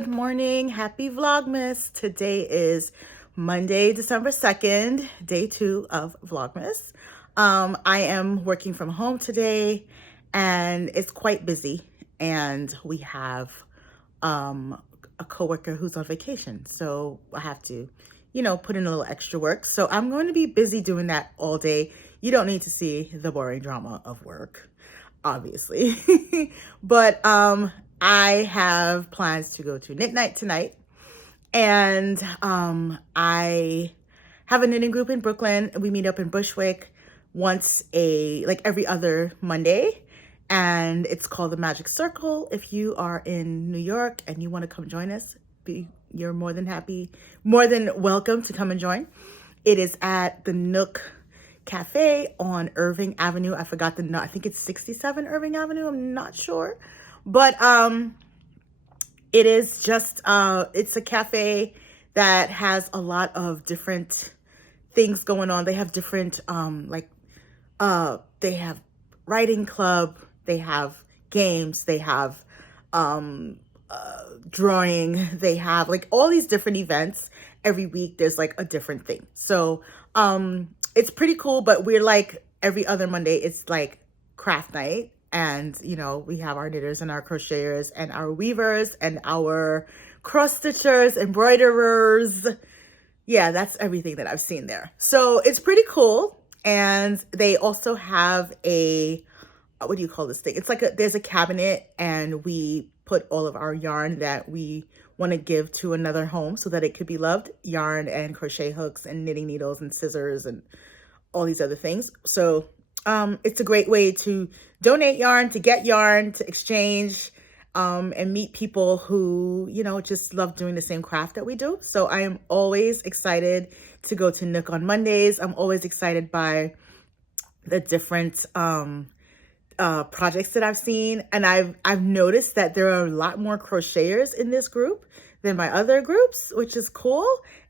Good morning. Happy Vlogmas. Today is Monday, December 2nd, day 2 of Vlogmas. I am working from home today and it's quite busy, and we have a coworker who's on vacation. So I have to, put in a little extra work. So I'm going to be busy doing that all day. You don't need to see the boring drama of work, obviously. But I have plans to go to knit night tonight, and I have a knitting group in Brooklyn. We meet up in Bushwick every other Monday, and it's called the Magic Circle. If you are in New York and you want to come join us, you're more than welcome to come and join. It is at the Nook Cafe on Irving Avenue. I forgot I think it's 67 Irving Avenue. I'm not sure. But it is just, it's a cafe that has a lot of different things going on. They have different, they have writing club, they have games, they have drawing, they have like all these different events. Every week there's like a different thing. So it's pretty cool, but we're like every other Monday, it's like craft night. And, we have our knitters and our crocheters and our weavers and our cross stitchers, embroiderers. Yeah, that's everything that I've seen there. So it's pretty cool. And they also have what do you call this thing? It's like there's a cabinet, and we put all of our yarn that we want to give to another home so that it could be loved. Yarn and crochet hooks and knitting needles and scissors and all these other things. So it's a great way to donate yarn, to get yarn, to exchange, and meet people who, just love doing the same craft that we do. So I am always excited to go to Nook on Mondays. I'm always excited by the different projects that I've seen. And I've noticed that there are a lot more crocheters in this group than my other groups, which is cool.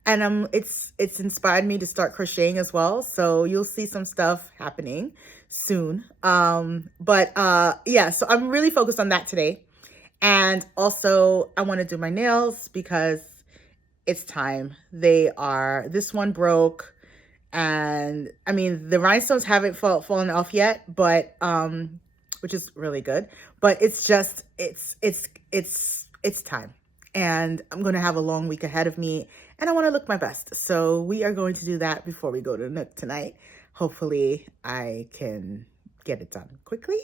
And it's inspired me to start crocheting as well. So you'll see some stuff happening soon. Yeah, so I'm really focused on that today. And also I want to do my nails because it's time. This one broke, and I mean, the rhinestones haven't fallen off yet, but which is really good. But it's just, it's time. And I'm going to have a long week ahead of me, and I want to look my best. So we are going to do that before we go to Nook tonight. Hopefully I can get it done quickly.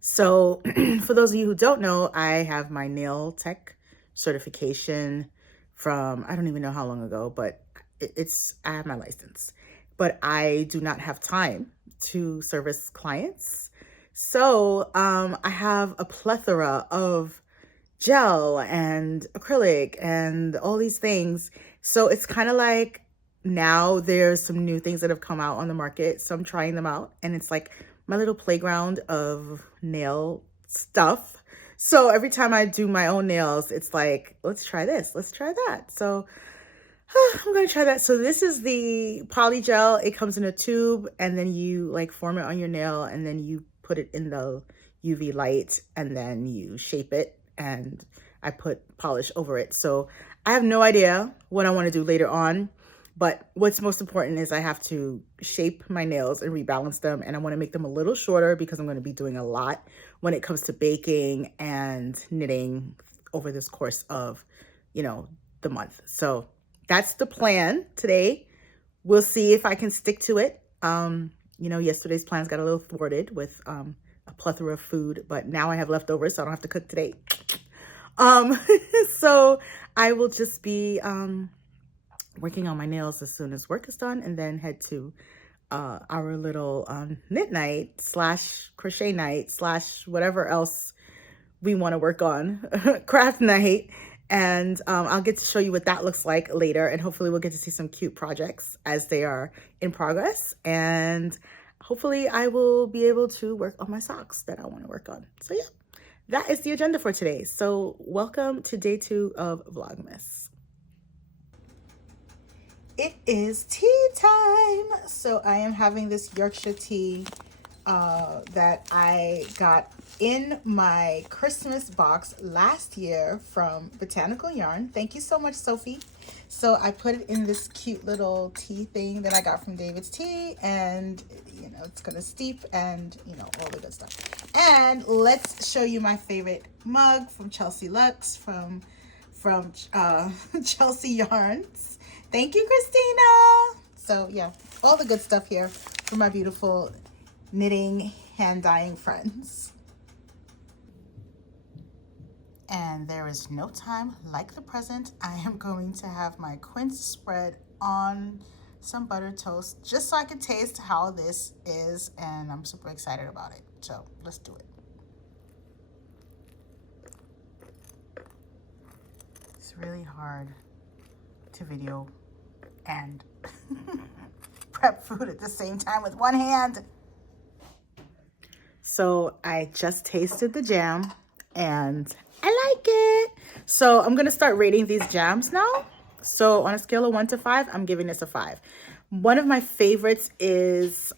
So for those of you who don't know, I have my nail tech certification from, I don't even know how long ago, but I have my license, but I do not have time to service clients. So I have a plethora of gel and acrylic and all these things. So it's kind of like, now there's some new things that have come out on the market. So I'm trying them out, and it's like my little playground of nail stuff. So every time I do my own nails, it's like, let's try this, let's try that. So I'm going to try that. So this is the poly gel. It comes in a tube, and then you like form it on your nail, and then you put it in the UV light, and then you shape it, and I put polish over it. So I have no idea what I want to do later on, but what's most important is I have to shape my nails and rebalance them, and I want to make them a little shorter because I'm going to be doing a lot when it comes to baking and knitting over this course of, the month. So that's the plan today. We'll see if I can stick to it. Yesterday's plans got a little thwarted with a plethora of food, but now I have leftovers, so I don't have to cook today. So I will just be working on my nails as soon as work is done, and then head to our little knit night / crochet night / whatever else we want to work on, craft night. And I'll get to show you what that looks like later, and hopefully we'll get to see some cute projects as they are in progress. And hopefully I will be able to work on my socks that I want to work on. So yeah, that is the agenda for today. So welcome to day 2 of Vlogmas. It is tea time. So I am having this Yorkshire tea that I got in my Christmas box last year from Botanical Yarn. Thank you so much, Sophie. So I put it in this cute little tea thing that I got from David's Tea, and you know, it's gonna steep and you know, all the good stuff. And let's show you my favorite mug from Chelsea Lux from Chelsea Yarns. Thank you, Christina. So yeah, all the good stuff here for my beautiful knitting, hand dyeing friends. And there is no time like the present. I am going to have my quince spread on some butter toast just so I can taste how this is, and I'm super excited about it. So let's do it. It's really hard to video and prep food at the same time with one hand. So I just tasted the jam and I like it. So I'm gonna start rating these jams now. So on a scale of 1 to 5, I'm giving this a 5. One of my favorites is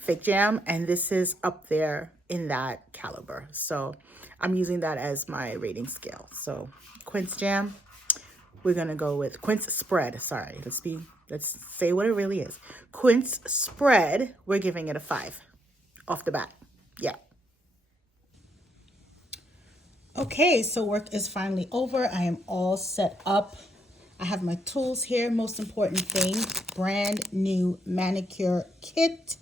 fake jam, and this is up there in that caliber. So I'm using that as my rating scale. So quince jam, we're gonna go with quince spread. Sorry, let's say what it really is. Quince spread, we're giving it a 5 off the bat. Yeah. Okay, so work is finally over. I am all set up. I have my tools here. Most important thing, brand new manicure kit.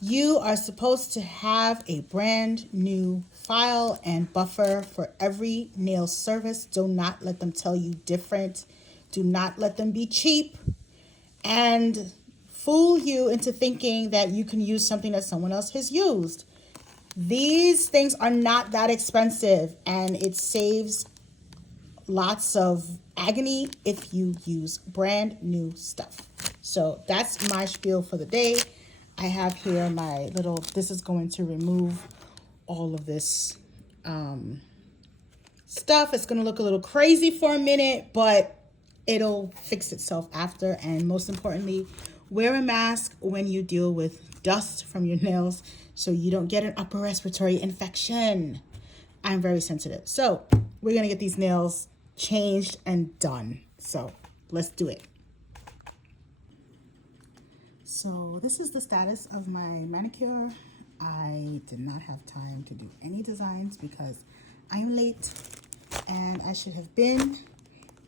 You are supposed to have a brand new file and buffer for every nail service. Do not let them tell you different. Do not let them be cheap and fool you into thinking that you can use something that someone else has used. These things are not that expensive, and it saves lots of agony if you use brand new stuff. So that's my spiel for the day. I have here my little, this is going to remove all of this stuff. It's going to look a little crazy for a minute, but it'll fix itself after. And most importantly, wear a mask when you deal with dust from your nails so you don't get an upper respiratory infection. I'm very sensitive. So we're going to get these nails changed and done. So let's do it. So this is the status of my manicure. I did not have time to do any designs because I'm late and I should have been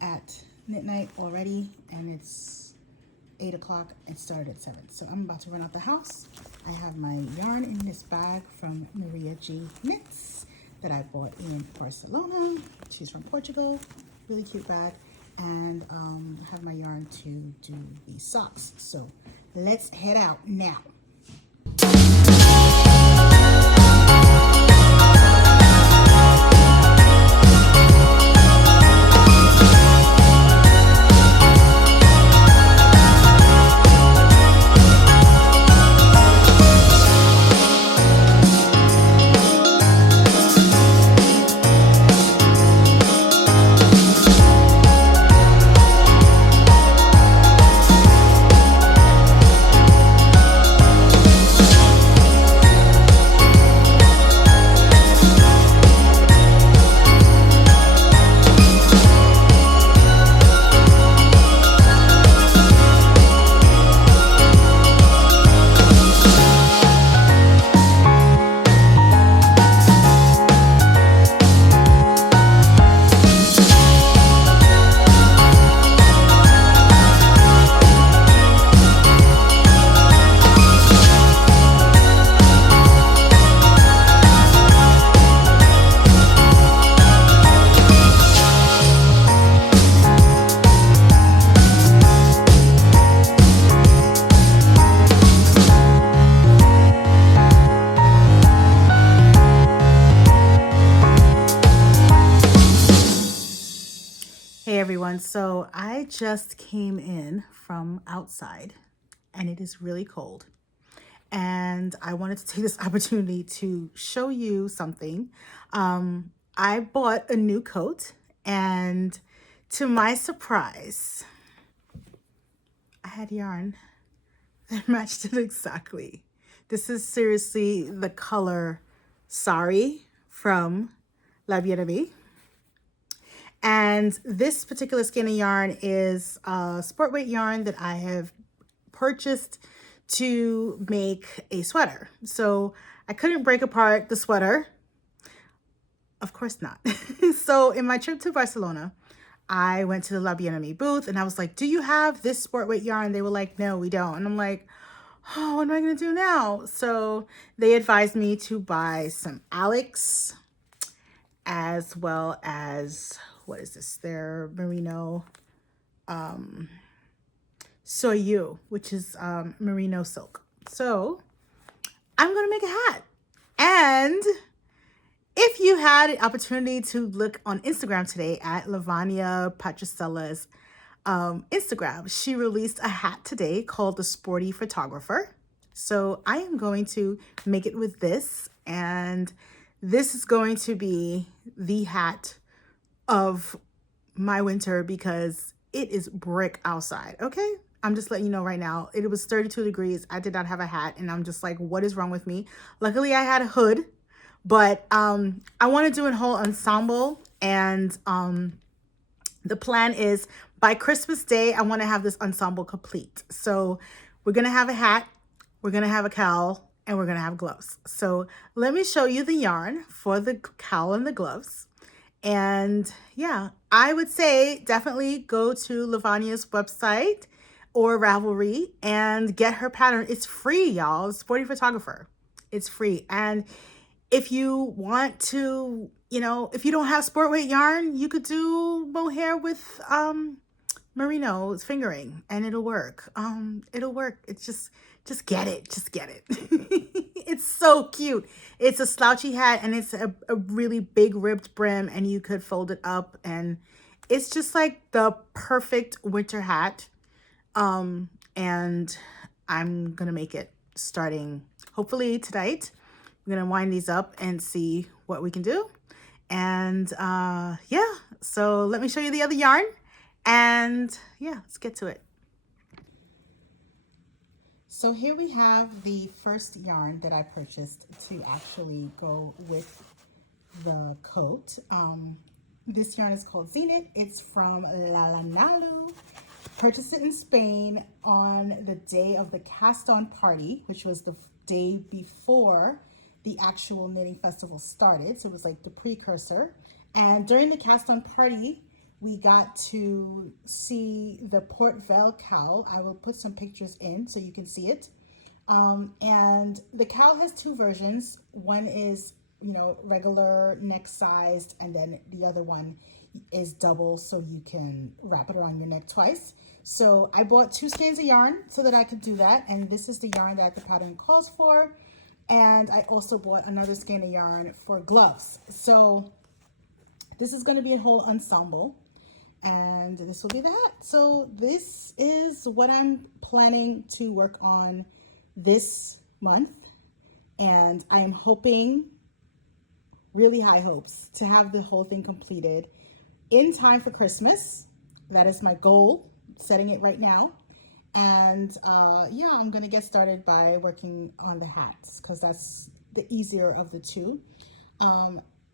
at knit night already, and it's 8 o'clock. It started at 7. So I'm about to run out the house. I have my yarn in this bag from Maria G Knits that I bought in Barcelona. She's from Portugal. Really cute bag. And I have my yarn to do the socks. So let's head out now. Hey everyone, so I just came in from outside and it is really cold, and I wanted to take this opportunity to show you something. I bought a new coat, and to my surprise, I had yarn that matched it exactly. This is seriously the color Sari from La Bien-Aimée. And this particular skein of yarn is a sport weight yarn that I have purchased to make a sweater. So I couldn't break apart the sweater. Of course not. So in my trip to Barcelona, I went to the La Bien-Aimée booth and I was like, do you have this sport weight yarn? They were like, no, we don't. And I'm like, oh, what am I going to do now? So they advised me to buy some Alex, as well as, what is this? Their merino soyu, which is merino silk. So I'm going to make a hat. And if you had an opportunity to look on Instagram today at Lavanya Patricella's Instagram, she released a hat today called the Sporty Photographer. So I am going to make it with this, and this is going to be the hat of my winter because it is brick outside. Okay, I'm just letting you know right now, it was 32 degrees. I did not have a hat, and I'm just like, what is wrong with me? Luckily I had a hood, but I want to do a whole ensemble, and the plan is by Christmas Day, I want to have this ensemble complete. So we're going to have a hat, we're going to have a cowl, and we're going to have gloves. So let me show you the yarn for the cowl and the gloves. And yeah, I would say definitely go to Lavanya's website or Ravelry and get her pattern. It's free, y'all. Sporty Photographer. It's free. And if you want to, you know, if you don't have sport weight yarn, you could do mohair with merino fingering, and it'll work. It'll work. It's just get it. Just get it. It's so cute. It's a slouchy hat, and it's a really big ribbed brim, and you could fold it up, and it's just like the perfect winter hat. And I'm gonna make it starting hopefully tonight. I'm gonna wind these up and see what we can do. And yeah, so let me show you the other yarn, and yeah, let's get to it. So here we have the first yarn that I purchased to actually go with the coat. This yarn is called Zenith. It's from Lalanalu. Purchased it in Spain on the day of the cast-on party, which was the day before the actual knitting festival started. So it was like the precursor. And during the cast-on party, we got to see the Port Vale cowl. I will put some pictures in so you can see it. And the cowl has two versions. One is, you know, regular neck sized, and then the other one is double, so you can wrap it around your neck twice. So I bought 2 skeins of yarn so that I could do that. And this is the yarn that the pattern calls for. And I also bought another skein of yarn for gloves. So this is going to be a whole ensemble, and this will be the hat. So this is what I'm planning to work on this month. And I am hoping, really high hopes, to have the whole thing completed in time for Christmas. That is my goal, setting it right now. And yeah, I'm gonna get started by working on the hats because that's the easier of the two.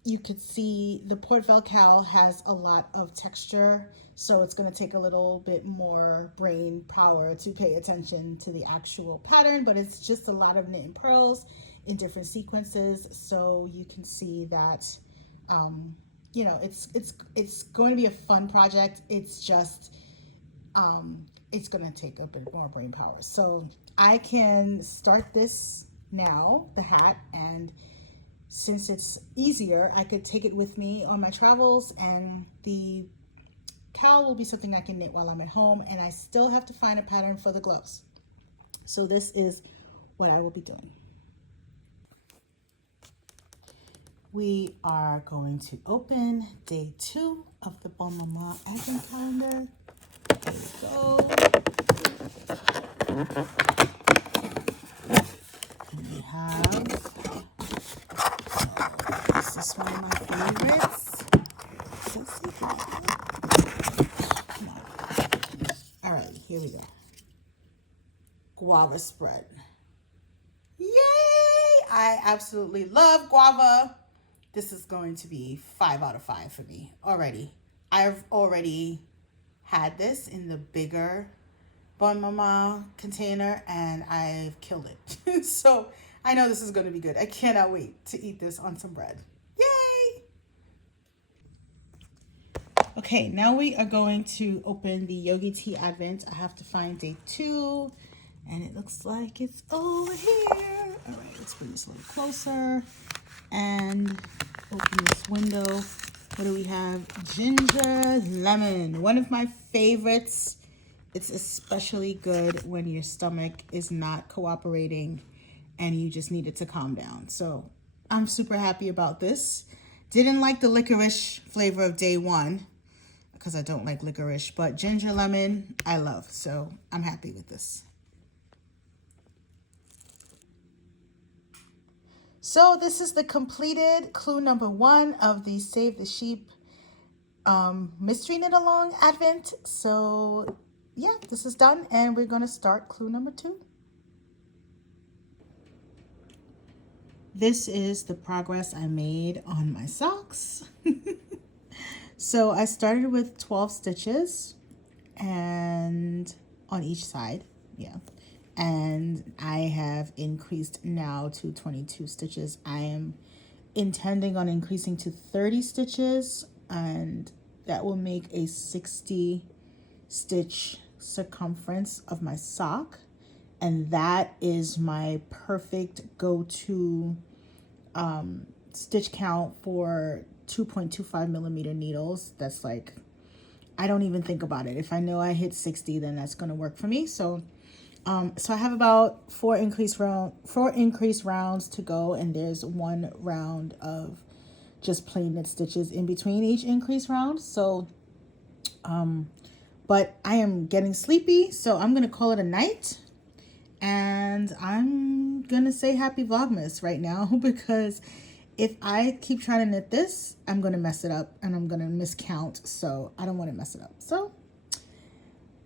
You could see the Port Vale cowl has a lot of texture, so it's gonna take a little bit more brain power to pay attention to the actual pattern, but it's just a lot of knit and purls in different sequences. So you can see that, you know, it's going to be a fun project. It's just, it's going to take a bit more brain power. So I can start this now, the hat, and since it's easier, I could take it with me on my travels, and the cowl will be something I can knit while I'm at home, and I still have to find a pattern for the gloves. So this is what I will be doing. We are going to open day 2 of the Bon Maman Advent calendar. There we go. And we have, this is one of my favorites. Let's see. Come on. All right, here we go. Guava spread. Yay! I absolutely love guava. This is going to be 5 out of 5 for me already. I've already had this in the bigger Bon Mama container and I've killed it. So I know this is going to be good. I cannot wait to eat this on some bread. Yay! Okay, now we are going to open the Yogi Tea Advent. I have to find day 2 and it looks like it's over here. All right, let's bring this a little closer and open this window. What do we have? Ginger lemon, one of my favorites. It's especially good when your stomach is not cooperating and you just need it to calm down. So I'm super happy about this. Didn't like the licorice flavor of day 1 because I don't like licorice, but ginger lemon I love. So I'm happy with this. So this is the completed clue number 1 of the Save the Sheep mystery knit along Advent. So yeah, this is done and we're going to start clue number 2. This is the progress I made on my socks. So I started with 12 stitches and on each side, yeah. And I have increased now to 22 stitches. I am intending on increasing to 30 stitches and that will make a 60 stitch circumference of my sock. And that is my perfect go-to stitch count for 2.25 millimeter needles. That's like, I don't even think about it. If I know I hit 60, then that's going to work for me. So I have about 4 increased rounds to go, and there's 1 round of just plain knit stitches in between each increase round. So but I am getting sleepy, so I'm gonna call it a night, and I'm gonna say happy Vlogmas right now because if I keep trying to knit this, I'm gonna mess it up and I'm gonna miscount, so I don't want to mess it up. So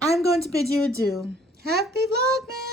I'm going to bid you adieu. Happy Vlogmas!